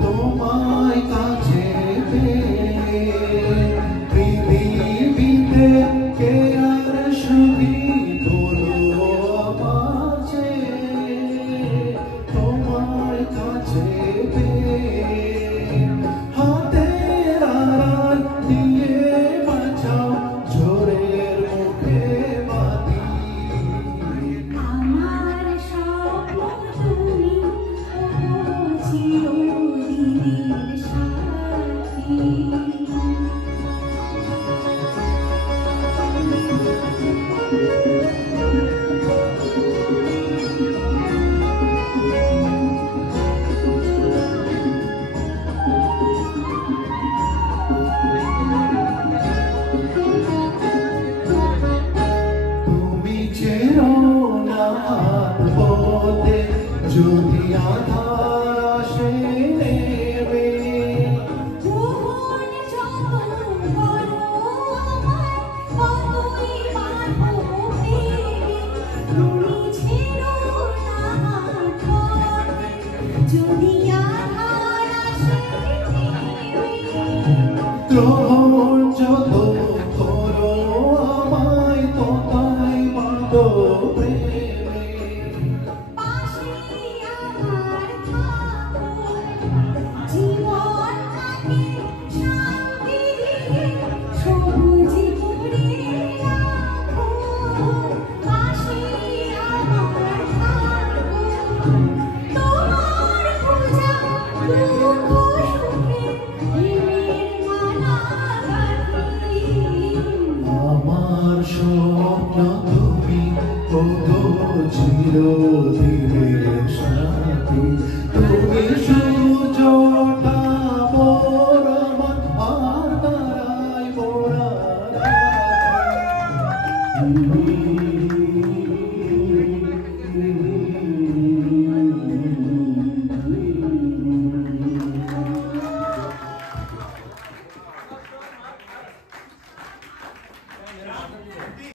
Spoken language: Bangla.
তোমায় কাছে পৃথিবীতে কে আর সুখী বলো মাঝে তোমায় কাছে হাতের আড়াল দিয়ে বাঁচাও ঝড়ের মুখে বাতি আমার স্বপ্ন তুমি চিরদিনের সাথী যদি আধার আসে নেমে যখন যখন করো আমায় কতই বাঁধো প্রেমে তুমি ছেড়ো না হাত পথে যদি আধার আসে নেমে গ্রহণ যত করো আমায় ততাই বাঁধো প্রেমে আমার স্বপ্ন তুমি কত চিরদিনের সাথী তুমি সূর্যটা মোর আমার আর তারাই মোরা